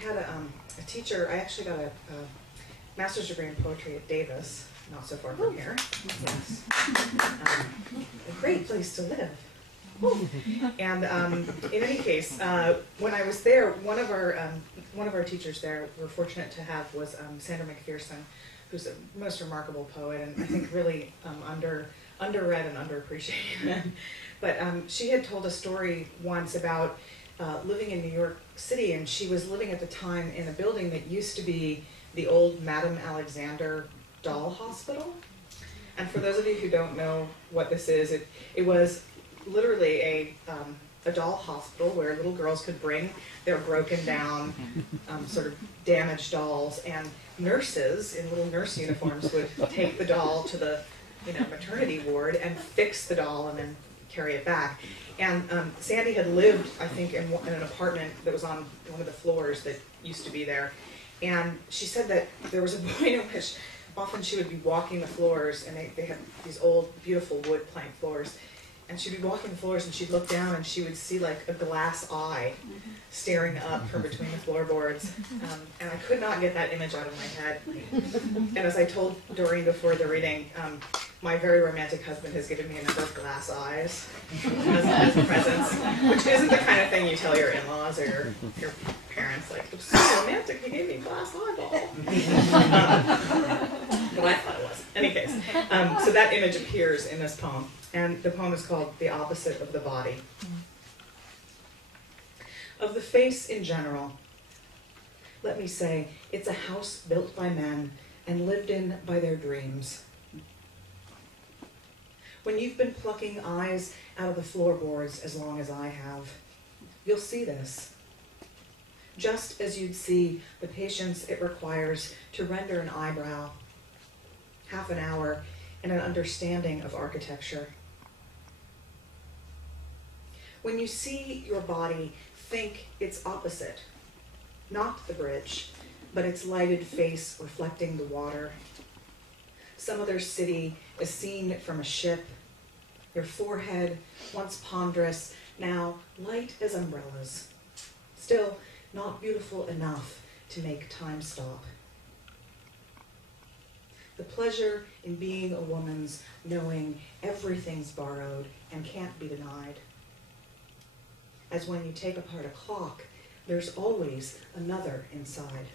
had a teacher. I actually got a master's degree in poetry at Davis, not so far from here. Yes. A great place to live. And in any case, when I was there, one of our teachers there, we're fortunate to have, was Sandra McPherson, who's a most remarkable poet, and I think really underread and underappreciated. But she had told a story once about living in New York City, and she was living at the time in a building that used to be the old Madame Alexander doll hospital. And for those of you who don't know what this is, it was literally a doll hospital where little girls could bring their broken down, sort of damaged dolls, and nurses in little nurse uniforms would take the doll to the maternity ward and fix the doll and then carry it back. And Sandy had lived, I think, in an apartment that was on one of the floors that used to be there. And she said that there was a point in which often she would be walking the floors, and they had these old, beautiful wood plank floors. And she'd be walking the floors, and she'd look down, and she would see like a glass eye staring up from between the floorboards. And I could not get that image out of my head. And as I told Doreen before the reading, my very romantic husband has given me a number of glass eyes as presents, which isn't the kind of thing you tell your in-laws or your parents, like, it's so romantic, he gave me a glass eyeball. But I thought it was. In any case, so that image appears in this poem. And the poem is called The Opposite of the Body. Of the face in general, let me say, it's a house built by men and lived in by their dreams. When you've been plucking eyes out of the floorboards as long as I have, you'll see this. Just as you'd see the patience it requires to render an eyebrow, half an hour in an understanding of architecture. When you see your body, think its opposite, not the bridge, but its lighted face reflecting the water. Some other city is seen from a ship, your forehead, once ponderous, now light as umbrellas, still not beautiful enough to make time stop. The pleasure in being a woman's knowing everything's borrowed and can't be denied. As when you take apart a clock, there's always another inside.